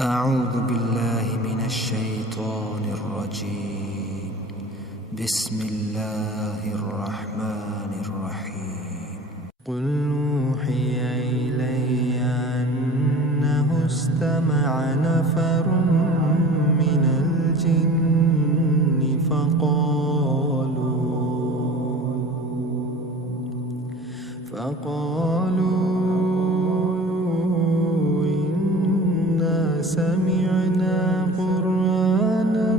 أعوذ بالله من الشيطان الرجيم. بسم الله الرحمن الرحيم. قل أوحي إلي أنه استمع نفر من الجن فقالوا إنا سمعنا قرآنا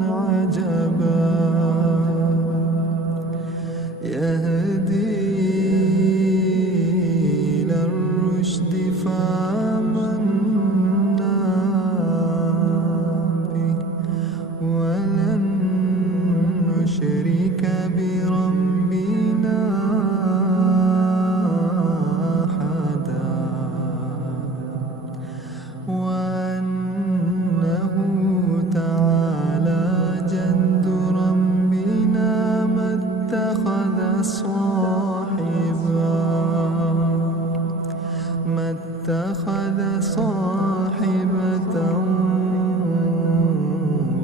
عجبا يهدي إلى الرشد فآمنا به ولن نشرك بربنا أحدا وأنه تعالى جد ربنا ما اتخذ صاحبة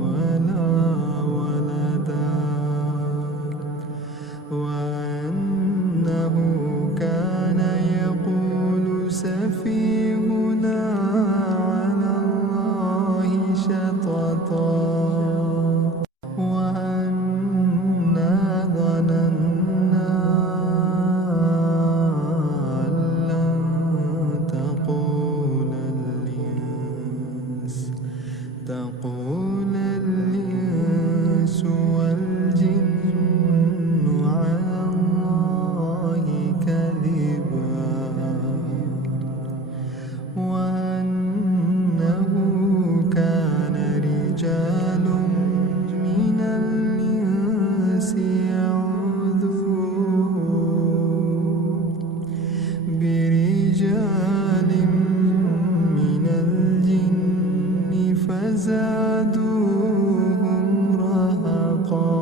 ولا ولدا وأنه كان يقول سفيهنا على الله شططا وأنا ظننا أن لن تقول الإنس والجن على الله كذبا وأنه كان رجال من الإنس يعوذون برجال من الجن فزادوهم رهقا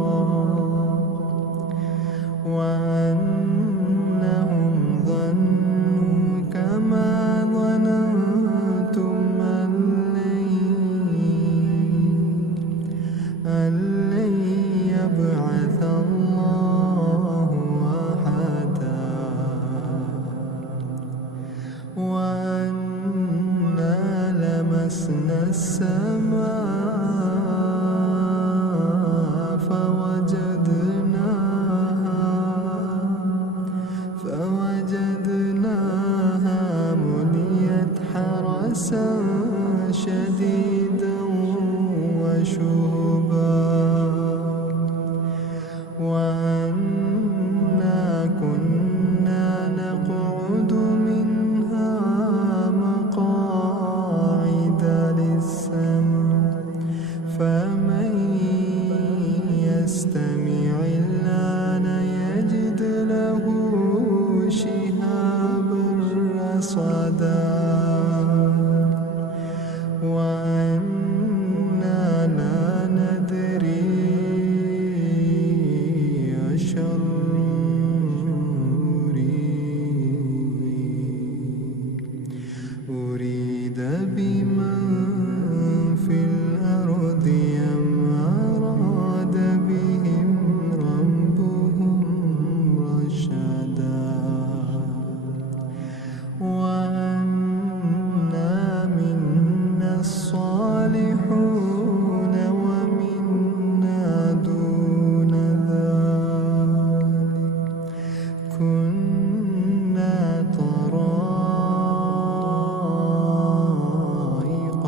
وأنهم ظنوا كما ظننتم أن لن يبعث الله أحدا وأنا لمسنا السماء فوجدناها مليت حرسا شديدا وشهبا وأنا كنا نقعد منها مقاعد للسمع فمن يستمع الآن يجد له شهابا رصدا وأنا لا ندري أشر أريد بمن في الأرض أم أراد بهم ربهم رشدا وأنا منا الصالحون ومنا دون ذلك كنا طرائق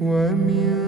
ومن